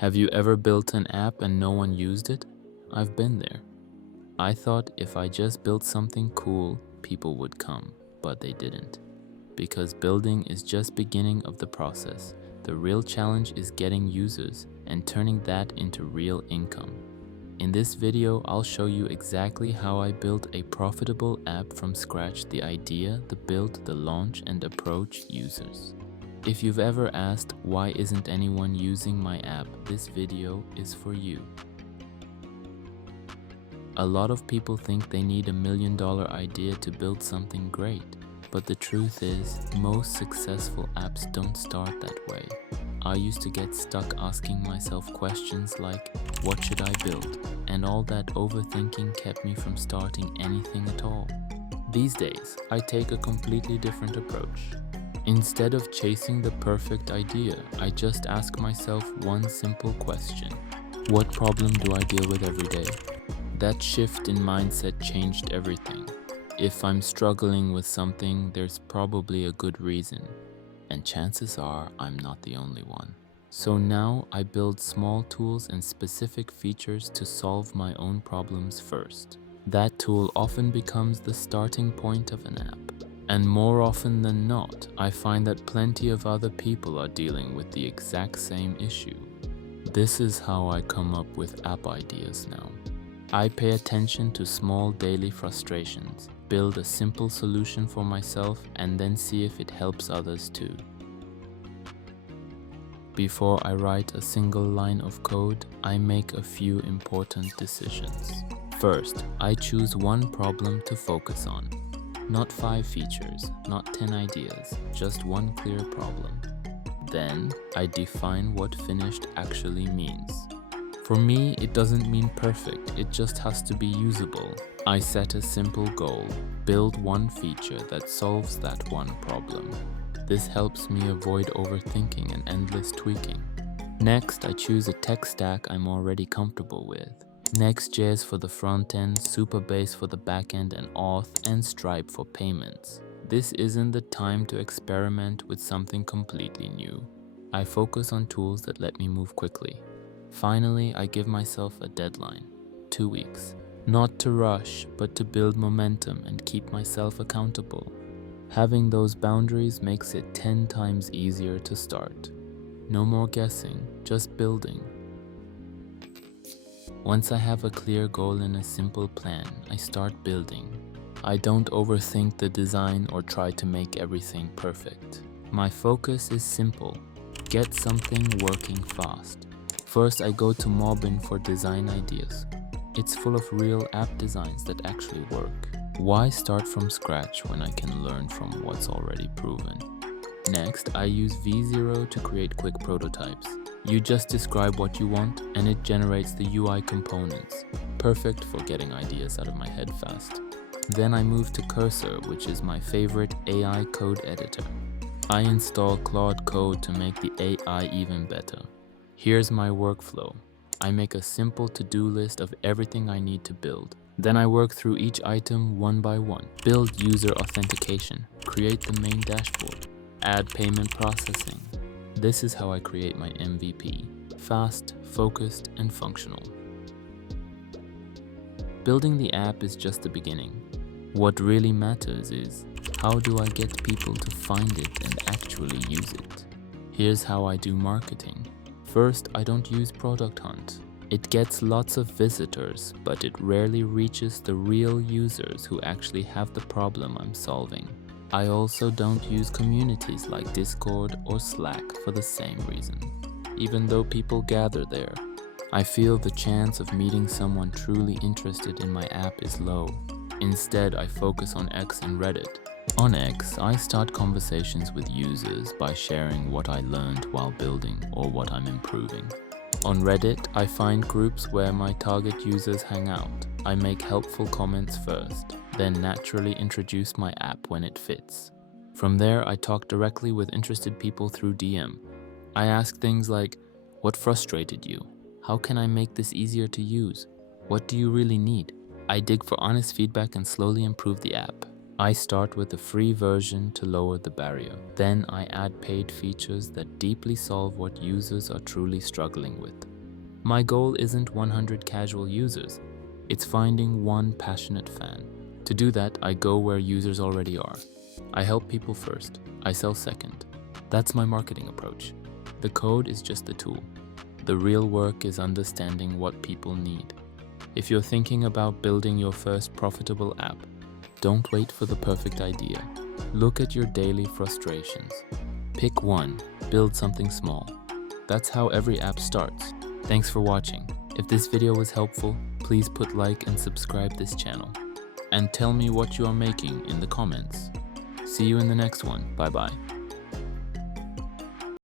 Have you ever built an app and no one used it? I've been there. I thought if I just built something cool, people would come, but they didn't. Because building is just beginning of the process. The real challenge is getting users and turning that into real income. In this video, I'll show you exactly how I built a profitable app from scratch: the idea, the build, the launch, and approach users. If you've ever asked why isn't anyone using my app, this video is for you. A lot of people think they need $1 million idea to build something great, but the truth is, most successful apps don't start that way. I used to get stuck asking myself questions like, what should I build? And all that overthinking kept me from starting anything at all. These days, I take a completely different approach. Instead of chasing the perfect idea, I just ask myself one simple question: what problem do I deal with every day? That shift in mindset changed everything. If I'm struggling with something, there's probably a good reason, and chances are I'm not the only one. So now I build small tools and specific features to solve my own problems first. That tool often becomes the starting point of an app. And more often than not, I find that plenty of other people are dealing with the exact same issue. This is how I come up with app ideas now. I pay attention to small daily frustrations, build a simple solution for myself, and then see if it helps others too. Before I write a single line of code, I make a few important decisions. First, I choose one problem to focus on. Not 5 features, not 10 ideas, just one clear problem. Then, I define what finished actually means. For me, it doesn't mean perfect, it just has to be usable. I set a simple goal: build one feature that solves that one problem. This helps me avoid overthinking and endless tweaking. Next, I choose a tech stack I'm already comfortable with. Next.js for the front end, Supabase for the back end, and Auth and Stripe for payments. This isn't the time to experiment with something completely new. I focus on tools that let me move quickly. Finally, I give myself a deadline: 2 weeks. Not to rush, but to build momentum and keep myself accountable. Having those boundaries makes it 10 times easier to start. No more guessing, just building. Once I have a clear goal and a simple plan, I start building. I don't overthink the design or try to make everything perfect. My focus is simple: get something working fast. First, I go to Mobbin for design ideas. It's full of real app designs that actually work. Why start from scratch when I can learn from what's already proven? Next, I use V0 to create quick prototypes. You just describe what you want and it generates the UI components. Perfect for getting ideas out of my head fast. Then I move to Cursor, which is my favorite AI code editor. I install Claude Code to make the AI even better. Here's my workflow. I make a simple to-do list of everything I need to build. Then I work through each item one by one. Build user authentication, create the main dashboard, add payment processing. This is how I create my MVP: fast, focused, and functional. Building the app is just the beginning. What really matters is, how do I get people to find it and actually use it? Here's how I do marketing. First, I don't use Product Hunt. It gets lots of visitors, but it rarely reaches the real users who actually have the problem I'm solving. I also don't use communities like Discord or Slack for the same reason. Even though people gather there, I feel the chance of meeting someone truly interested in my app is low. Instead, I focus on X and Reddit. On X, I start conversations with users by sharing what I learned while building or what I'm improving. On Reddit, I find groups where my target users hang out. I make helpful comments first, then naturally introduce my app when it fits. From there, I talk directly with interested people through DM. I ask things like, what frustrated you? How can I make this easier to use? What do you really need? I dig for honest feedback and slowly improve the app. I start with a free version to lower the barrier. Then I add paid features that deeply solve what users are truly struggling with. My goal isn't 100 casual users, it's finding one passionate fan. To do that, I go where users already are. I help people first, I sell second. That's my marketing approach. The code is just the tool. The real work is understanding what people need. If you're thinking about building your first profitable app, don't wait for the perfect idea. Look at your daily frustrations. Pick one, build something small. That's how every app starts. Thanks for watching. If this video was helpful, please put like and subscribe this channel. And tell me what you are making in the comments. See you in the next one. Bye bye.